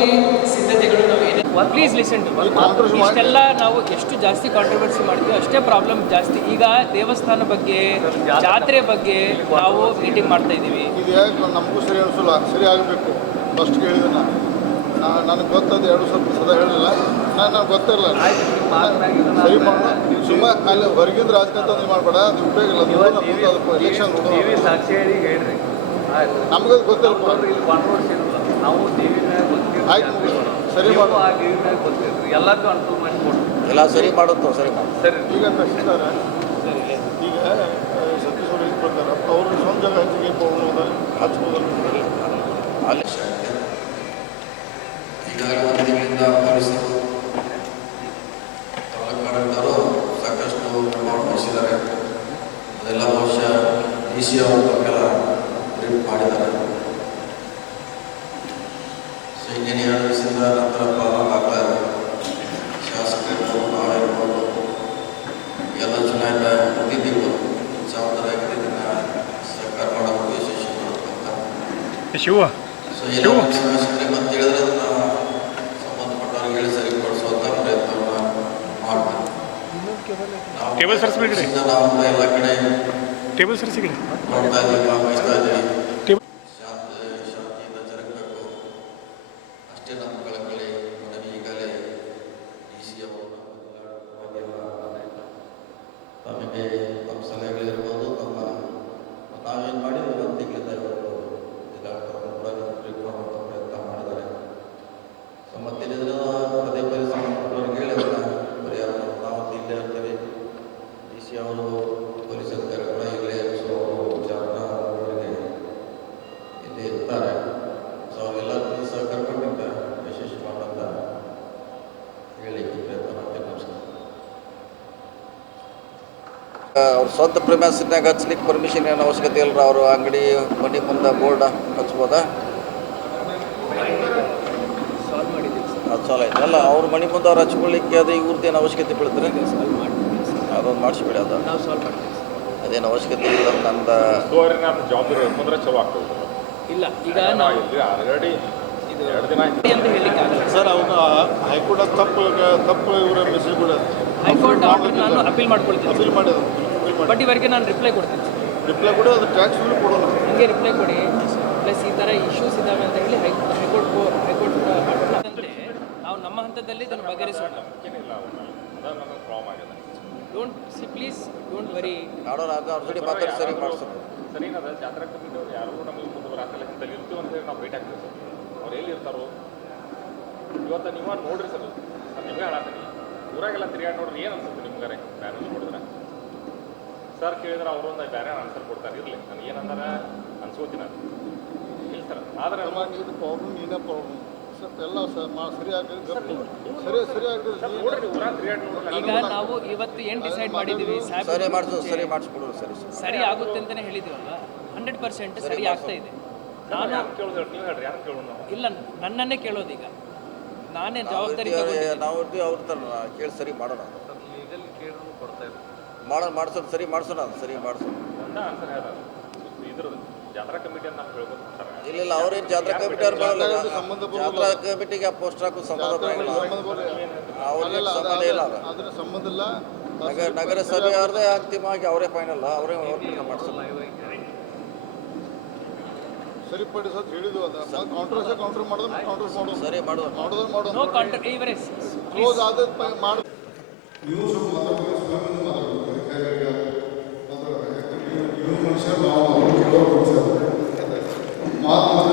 ಪೂರ್ತಿ ಸಿದ್ಧತೆಗಳು ನಾವು ಏನೇ ಪ್ಲೀಸ್ ಲಿಸನ್ ಟು ಇಷ್ಟೆಲ್ಲ ನಾವು ಎಷ್ಟು ಜಾಸ್ತಿ ಕಾಂಟ್ರವರ್ಸಿ ಮಾಡ್ತೀವಿ ಅಷ್ಟೇ ಪ್ರಾಬ್ಲಮ್ ಜಾಸ್ತಿ. ಈಗ ದೇವಸ್ಥಾನ ಬಗ್ಗೆ ಜಾತ್ರೆ ಬಗ್ಗೆ ನಾವು ಮೀಟಿಂಗ್ ಮಾಡ್ತಾ ಇದ್ದೀವಿ. ಇದು ಯಾಕೆ ನಮಗೂ ಸರಿ ಅನಿಸಲ್ಲ, ಸರಿ ಆಗಬೇಕು. ಫಸ್ಟ್ ಹೇಳಿದೆ ನನಗೆ ಗೊತ್ತದು 2 ಸ್ವಲ್ಪ ಸದಾ ಹೇಳಿಲ್ಲ, ನನಗೆ ಗೊತ್ತಿರಲ್ಲ. ಸರಿ ಮಾಡೋಣ, ಸುಮ್ಮನೆ ಅಲ್ಲಿ ಹೊರಗಿಂದ ರಾಜಕಾರಣ ಮಾಡಬೇಡ, ಅದು ಉಪಯೋಗ ಇಲ್ಲ. ಎಲೆಕ್ಷನ್ ಸಾಕ್ಷಿ ಹೇಳಿ ಹೇಳ್ರಿ, ನಮ್ಗೆ ಗೊತ್ತಿಲ್ಲ. ನಾವು ಆಯ್ತು, ಸರಿ ಮಾಡೋಣ. ಎಲ್ಲರಿಗೂ ಅನುಕೂಲ ಮಾಡಿಕೊಡ್ತೀವಿ. ಎಲ್ಲ ಸರಿ ಮಾಡುತ್ತೋ ಸರಿ ಸರಿ. ಈಗ ಕಳಿಸ್ತಾರೆ. ಈಗ ಸತೀಶ್ ಅವ್ರ ಪ್ರಕಾರ ಅವರು ಸ್ವಂತ ಜಾಗ ಹೆಚ್ಚಿಗೆ ಹಚ್ಬೋದಲ್ಲ ಅಲ್ಲಿ ಈಗಾಗಲೇ 1 ತಿಂಗಳಿಂದ ಪೊಲೀಸರು ತಾಲೂಕಾಡಳಿತರು ಸಾಕಷ್ಟು ಪ್ರಮಾಣ ವಹಿಸಿದ್ದಾರೆ. ಅದೆಲ್ಲ ಬಹುಶಃ DC ಅವರು ತಮಗೆಲ್ಲ ಬ್ರೀಫ್ ಮಾಡಿದ್ದಾರೆ. ಸೊ ಇನ್ನೇನು 2 ದಿವಸದಿಂದ ನಂತರ ಪ್ರಾರಂಭ ಆಗ್ತಾ ಇದೆ. ಶಾಸಕರು ನಾವಿರ್ಬೋದು ಎಲ್ಲ ಚುನಾಯಿತ ಪ್ರತಿನಿಧಿಗಳು ಜವಾಬ್ದಾರಿಯಾಗಿ ಇದನ್ನು ಸರ್ಕಾರ ಮಾಡೋದು ಯಶಸ್ವಿ ಮಾಡಬೇಕಂತ. ಸೊ ಎಲ್ಲ ಸಮಸ್ಯೆ ಮತ್ತೆ ಹೇಳಿದ್ರೆ ಅದನ್ನು ಸಂಬಂಧಪಟ್ಟವ್ರಿಗೆ ಹೇಳಿ ಸರಿಪಡಿಸುವಂಥ ಪ್ರಯತ್ನವನ್ನು ಮಾಡ್ತಾರೆ. ನಾವು ಎಲ್ಲ ಕಡೆ ನೋಡ್ತಾ ಇದ್ದೀವಿ, ಭಾಗವಹಿಸ್ತಾ ಇದ್ದೀವಿ. ಶಾಂತಿಯಿಂದ ಜರುಗಬೇಕು ಅಷ್ಟೇ ನಮ್ಮ ಕಳಕಳಿ ಮನವಿ. ಈಗಲೇ DC ಅವರು ತಮಗೆ ತಮ್ಮ ಸಲಹೆಗಳಿರ್ಬೋದು, ನಾವೇನು ಮಾಡಿದ್ವಿ 1 ತಿಂಗಳಿಂದ ಇವತ್ತು ಜಿಲ್ಲಾಡಳಿತರು ಕೂಡ ಬ್ರೀಫ್ ಮಾಡುವಂಥ ಪ್ರಯತ್ನ ಮಾಡಿದ್ದಾರೆ. ಸೊ ಮತ್ತೇನಿದ್ರೆ ಪದೇ ಪದೇ ಸಂಬಂಧಪಟ್ಟವ್ರಿಗೆ ಹೇಳಿ ಅದನ್ನು ಪರಿಹಾರ ನಾವು ಇಲ್ಲೇ ಇರ್ತೇವೆ. DC ಅವರು ಪೊಲೀಸ್ ಅಧಿಕಾರಿಗಳ ಇಲ್ಲೇ, ಸೊ ಅವರು ಜಾಗೃತರಿಗೆ ಇಲ್ಲಿ ಇರ್ತಾರೆ. ಸೊ ಅವರೆಲ್ಲರಿಗೂ ಸಹಕಾರ ಕೊಟ್ಟಿದ್ದ ಯಶಸ್ವಿ ಮಾಡಂತ ಹೇಳಿ ಪ್ರಯತ್ನ ಮಾಡ್ತೇವೆ. ನಮಸ್ಕಾರ. ಅವ್ರ ಸ್ವಂತ ಪ್ರಿಮ್ಯಾಸಿನಾಗ ಹಚ್ಲಿಕ್ಕೆ ಪರ್ಮಿಷನ್ ಏನು ಅವಶ್ಯಕತೆ ಇಲ್ಲರ? ಅವರು ಅಂಗಡಿ ಮನೆ ಮುಂದೆ ಬೋರ್ಡ್ ಹಚ್ಬೋದಾ? ಅದು ಸಾಲ ಆಯ್ತು ಅಲ್ಲ, ಅವ್ರ ಮನೆ ಮುಂದೆ ಅವ್ರು ಹಚ್ಕೊಳ್ಳಿಕ್ಕೆ ಅದು ಇವ್ರದ್ದೇನು ಅವಶ್ಯಕತೆ ಬೀಳ್ತಾರೆ? ಅದೊಂದು ಮಾಡಿಸ್ಬಿಡಿ. ಅದು ನಾವು ಸಾಲ್ವ್ ಮಾಡ್ತೀವಿ. ಅದೇನು ಅವಶ್ಯಕತೆ ಇಲ್ಲ. ನಂದು ಜವಾಬ್ದಾರಿ ಬಂದರೆ ಚಲೋ ಆಗ್ತದೆ. ಇಲ್ಲ, ಈಗ ನಾವು ಆಲ್ರೆಡಿ ಇದು 2 ದಿನ ಅಂತ ಹೇಳಲಿಕ್ಕೆ ಆಗಲ್ಲ ಸರ್. ಅವಾಗ ಹೈಕೋರ್ಟ್ ತಪ್ಪು ಇವರ ಮೆಸೇಜ್ ಕೂಡ ಹೈಕೋರ್ಟ್ ಆರ್ಡರ್ ನಾನು ಅಪೀಲ್ ಮಾಡ್ಕೊಳ್ತೀನಿ. ಅಪೀಲ್ ಮಾಡಿದ್ರು. ಬಟ್ ಇವರಿಗೆ ನಾನು ರಿಪ್ಲೈ ಕೊಡ್ತೀನಿ. ರಿಪ್ಲೈ ಕೊಡಿ, ಅದು ಟ್ಯಾಕ್ಸ್ ಕೊಡೋಣ. ನನಗೆ ರಿಪ್ಲೈ ಕೊಡಿ. ಪ್ಲಸ್ ಈ ಥರ ಇಶ್ಯೂಸ್ ಇದ್ದಾವೆ ಅಂತ ಹೇಳಿ ಹೈಕೋರ್ಟ್ ಆರ್ಡರ್ ನಾವು ನಮ್ಮ ಹಂತದಲ್ಲಿ ಇದನ್ನು ಬಗೆಹರಿಸೋಣ. Don't see please don't worry. ನೋಡೋಣ, ಅದು ಅವ್ರ ಜೊತೆ ಮಾತಾಡಿ ಸರಿ ಮಾಡಿಸೋದು. ಸರಿ ಏನದ ಜಾತ್ರಾ ಕಮಿಟಿಯವ್ರು ಯಾರು ನಮಗೆ ಮುಂದೆ ಬರಾಕಲ್ಲ ಇಂಥಲ್ಲಿ ಇರ್ತೀವಿ ಅಂತ ಹೇಳಿ ನಾವು ಭೇಟಿ ಆಗ್ತೀವಿ ಸರ್. ಅವ್ರು ಎಲ್ಲಿ ಇರ್ತಾರೋ ಇವತ್ತು ನೀವು ನೋಡ್ರಿ ಸರ್. ನಿಮಗೆ ಹೇಳತ್ತೀನಿ, ಊರಾಗೆಲ್ಲ ತಿರುಗಾಡಿ ನೋಡ್ರಿ, ಏನು ಅನ್ಸುತ್ತೆ ನಿಮ್ಗಾರೆ ಬ್ಯಾನರ್ ನೋಡಿದ್ರೆ? ಸರ್ ಕೇಳಿದ್ರೆ ಅವರೊಂದು ಬೇರೆ ಆನ್ಸರ್ ಕೊಡ್ತಾರೆ. ಇರಲಿ, ನಾನು ಏನಂದ್ರೆ ಅನ್ಸ್ಕೋತೀನಿ ಅದು ಇಲ್ಲ ಸರ್. ಆದರೆ ಇದು ಪ್ರಾಬ್ಲಮ್ ಏನೇ ಪ್ರಾಬ್ಲಮ್ ಸರ್ ಎಲ್ಲ ಸರಿ ಆಗ್ತದೆ. ಸರಿ ಆಗ್ತದೆ ನೋಡ್ರಿ, ಊರಾಗ ತಿರುಗಾಡಿ ನೋಡ್ರಿ. ಈಗ ನಾವು ಇವತ್ತು ಏನು ಡಿಸೈಡ್ ಮಾಡಿದ್ದೀವಿ ಸರಿ ಮಾಡಿಸೋದು, ಸರಿ ಮಾಡಿಸ್ಕೊಡೋದು. ಸರಿ ಸರಿ ಆಗುತ್ತೆ ಅಂತಲೇ ಹೇಳಿದ್ದೀವಲ್ಲ, 100% ಸರಿ ಆಗ್ತಾ ಇದೆ. ನಾನು ಕೇಳೋದು ನೀವು ಹೇಳ್ರಿ, ಯಾರು ಕೇಳೋಣ? ಇಲ್ಲ, ನನ್ನನ್ನೇ ಕೇಳೋದು. ಈಗ ನಾನೇ ಜವಾಬ್ದಾರಿ ನಾವು ಇರ್ತೀವಿ, ಅವ್ರ ಥರ ಕೇಳಿ ಸರಿ ಮಾಡೋಣ. ಲೀಗಲ್ ಕೇಳಿದ್ರು ಕೊಡ್ತಾ ಇದ್ರು ಮಾಡಿಸೋದು, ಸರಿ ಮಾಡಿಸೋಣ. ಅದು ಸರಿ ಮಾಡಿಸೋಣ. ಒಂದೇ ಆನ್ಸರ್ ಹೇಳ್ತಾರೆ. ಇದ್ರ ಜಾತ್ರಾ ಕಮಿಟಿ ಅಂತ ನಾವು ಹೇಳ್ಬೋದು ಸರ್. ಇಲ್ಲ, ಅವ್ರೇನು ಜಾತ್ರಾ ಕಮಿಟಿ ಅವ್ರು ಮಾಡಲ್ಲ. ಜಾತ್ರಾ ಕಮಿಟಿಗೆ ಆ ಪೋಸ್ಟರ್ ಹಾಕೋ ಸಂಬಂಧ ಬರೋಲ್ಲ. ಅವ್ರಿಗೆ ಸಂಬಂಧ ಇಲ್ಲ. ಅದರ ಸಂಬಂಧ ಇಲ್ಲ. ನಗರಸಭೆ ಅವ್ರದೇ ಅಂತಿಮವಾಗಿ ಅವರೇ ಫೈನಲ್, ಅವರೇ ಮಾಡಿಸೋದು. ಸರಿಪಡಿಸೋದು ಹೇಳಿದ್ವು. ಅದು ಕೌಂಟರ್ ಮಾಡೋದು ಕೌಂಟರ್ ಮಾಡೋದು. ಸರಿ ಮಾಡೋದು. ನೋ ಕಾಂಟ್ರಾಕ್ಟ್ ಇವರೇ ಕ್ಲೋಸ್ ಆದ ಮಾಡಿ. ಮಾತು